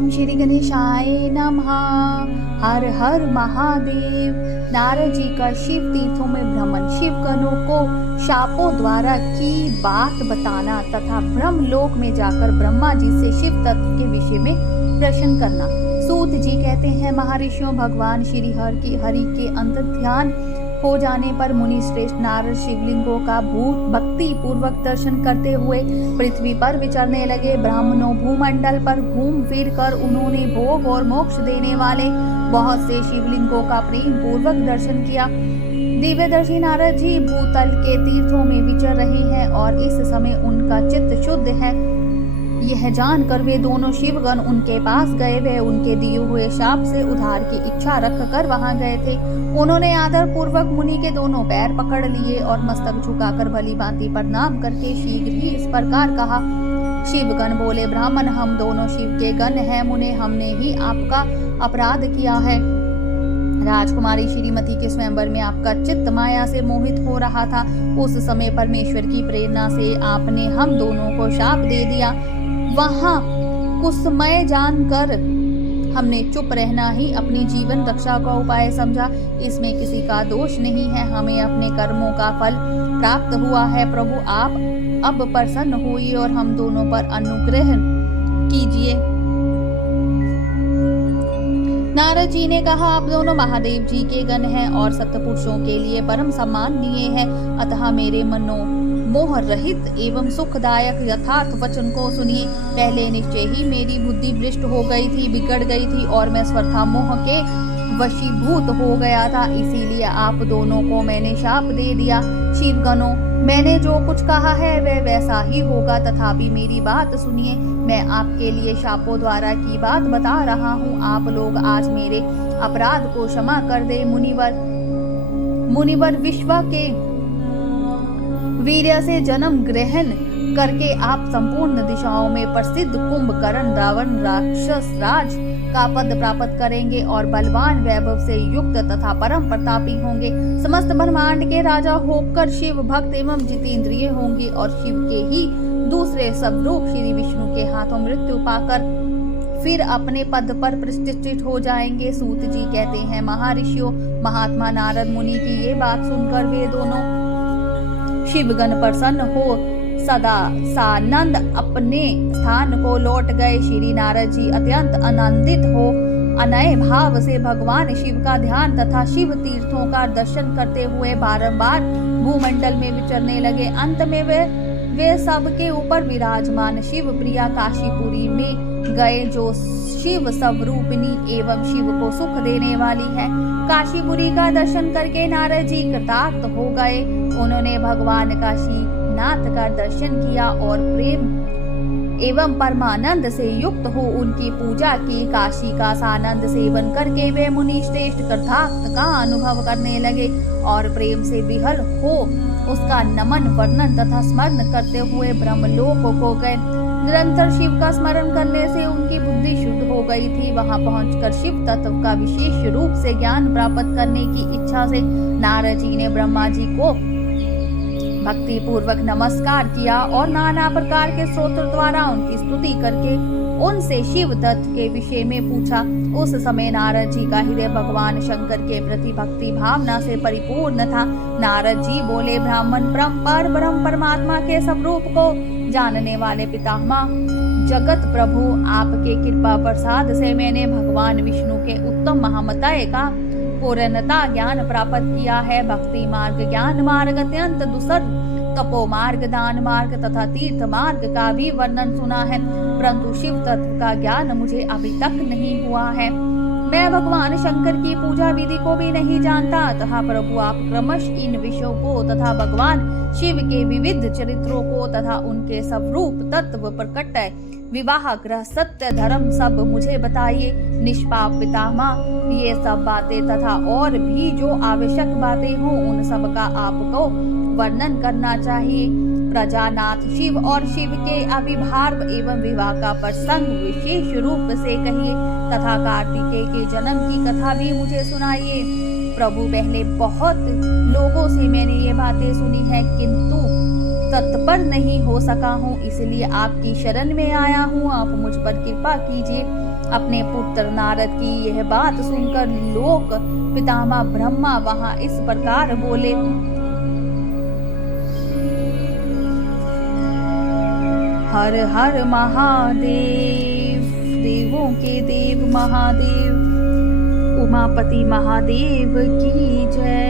ओम श्री गणेशाय नमः। हर हर महादेव। नारद जी का शिव तीर्थों में भ्रमण, शिव गणों को शापों द्वारा की बात बताना तथा ब्रह्मलोक में जाकर ब्रह्मा जी से शिव तत्व के विषय में प्रश्न करना। सूत जी कहते हैं, महर्षियों भगवान श्री हरि के अंतर ध्यान हो जाने पर मुनि श्रेष्ठ नारद शिवलिंगों का भक्ति पूर्वक दर्शन करते हुए पृथ्वी पर विचरने लगे। ब्राह्मणों भूमंडल पर घूम फिर कर उन्होंने भोग और मोक्ष देने वाले बहुत से शिवलिंगों का प्रेम पूर्वक दर्शन किया। दिव्यदर्शी नारद जी भूतल के तीर्थों में विचर रहे हैं और इस समय उनका चित्त शुद्ध है। यह जानकर वे दोनों शिवगण उनके पास गए। वे उनके दिए हुए शाप से उद्धार की इच्छा रखकर वहां गए थे। उन्होंने आदर पूर्वक मुनि के दोनों पैर पकड़ लिए और मस्तक झुकाकर भली भांति प्रणाम करके शीघ्र ही इस प्रकार कहा। शिवगण बोले, ब्राह्मण हम दोनों शिव के गण हैं। मुने, हमने ही आपका अपराध किया है। राजकुमारी श्रीमती के स्वयंवर में आपका चित्त माया से मोहित हो रहा था। उस समय परमेश्वर की प्रेरणा से आपने हम दोनों को शाप दे दिया। वहां कुसमय जानकर हमने चुप रहना ही अपनी जीवन रक्षा का उपाय समझा। इसमें किसी का दोष नहीं है। हमें अपने कर्मों का फल प्राप्त हुआ है। प्रभु आप अब प्रसन्न होइए और हम दोनों पर अनुग्रह कीजिए। नारद जी ने कहा, आप दोनों महादेव जी के गण हैं और सत्पुरुषों के लिए परम सम्माननीय है। अतः मेरे मोह रहित एवं सुखदायक यथार्थ वचन को सुनिए। पहले निश्चय ही मेरी बुद्धि भ्रष्ट हो गई थी, बिगड़ गई थी और मैं स्वतः मोह के वशीभूत हो गया था। इसीलिए आप दोनों को मैंने शाप दे दिया। शिवगणों, मैंने जो कुछ कहा है वह वैसा ही होगा, तथापि मेरी बात सुनिए। मैं आपके लिए शापों द्वारा की बात बता रहा हूँ। आप लोग आज मेरे अपराध को क्षमा कर दे। मुनिवर विश्व के वीर्य से जन्म ग्रहण करके आप संपूर्ण दिशाओं में प्रसिद्ध कुंभकर्ण रावण राक्षस राज का पद प्राप्त करेंगे और बलवान वैभव से युक्त तथा परम प्रतापी होंगे। समस्त ब्रह्मांड के राजा होकर शिव भक्त एवं जितेंद्रिय होंगे और शिव के ही दूसरे सब रूप श्री विष्णु के हाथों मृत्यु पाकर फिर अपने पद पर प्रतिष्ठित हो जाएंगे। सूत जी कहते हैं, महर्षियों महात्मा नारद मुनि की ये बात सुनकर वे दोनों शिवगण प्रसन्न हो सदा सानंद अपने स्थान को लौट गए। श्री नारद जी अत्यंत आनंदित हो अनय भाव से भगवान शिव का ध्यान तथा शिव तीर्थों का दर्शन करते हुए बारंबार भूमंडल में विचरने लगे। अंत में वे सबके ऊपर विराजमान शिव प्रिया काशीपुरी में गए, जो शिव स्वरूपिणी एवं शिव को सुख देने वाली है। काशीपुरी का दर्शन करके नारद जी कृतार्थ हो गए। उन्होंने भगवान काशीनाथ का दर्शन किया और प्रेम एवं परमानंद से युक्त हो उनकी पूजा की। काशी का सानंद सेवन करके वे मुनि श्रेष्ठ कृतार्थ का अनुभव करने लगे और प्रेम से विहल हो उसका नमन वर्णन तथा स्मरण करते हुए ब्रह्मलोक को गए। निरंतर शिव का स्मरण करने से उनकी बुद्धि शुद्ध हो गई थी। वहां पहुंचकर शिव तत्व का विशेष रूप से ज्ञान प्राप्त करने की इच्छा से नारद जी ने ब्रह्मा जी को भक्ति पूर्वक नमस्कार किया और नाना प्रकार के स्तोत्र द्वारा उनकी स्तुति करके उनसे शिव तत्व के विषय में पूछा। उस समय नारद जी का हृदय भगवान शंकर के प्रति भक्ति भावना से परिपूर्ण था। नारद जी बोले, ब्राह्मण ब्रह्म परमात्मा के स्वरूप को जानने वाले पितामह जगत प्रभु, आपके कृपा प्रसाद से मैंने भगवान विष्णु के उत्तम महामतय का पूर्णता ज्ञान प्राप्त किया है। भक्ति मार्ग, ज्ञान मार्ग, अत्यंत दुसर तपो मार्ग, दान मार्ग तथा तीर्थ मार्ग का भी वर्णन सुना है, परंतु शिव तत्व का ज्ञान मुझे अभी तक नहीं हुआ है। मैं भगवान शंकर की पूजा विधि को भी नहीं जानता। तथा प्रभु आप क्रमश इन विषयों को तथा भगवान शिव के विविध चरित्रों को तथा उनके स्वरूप तत्व प्रकट विवाह ग्रह सत्य धर्म सब मुझे बताइए। निष्पाप पितामह, ये सब बातें तथा और भी जो आवश्यक बातें हों उन सब का आपको वर्णन करना चाहिए। प्रजानाथ शिव और शिव के आविर्भाव एवं विवाह का प्रसंग विशेष रूप से कहिए तथा कार्तिकेय के जन्म की कथा भी मुझे सुनाइए। प्रभु, पहले बहुत लोगों से मैंने ये बातें सुनी है, किंतु तत्पर नहीं हो सका हूँ, इसलिए आपकी शरण में आया हूँ। आप मुझ पर कृपा कीजिए। अपने पुत्र नारद की यह बात सुनकर लोक पितामह ब्रह्मा वहां इस प्रकार बोले, हर हर महादेव, देवों के देव महादेव, उमापति महादेव की जय।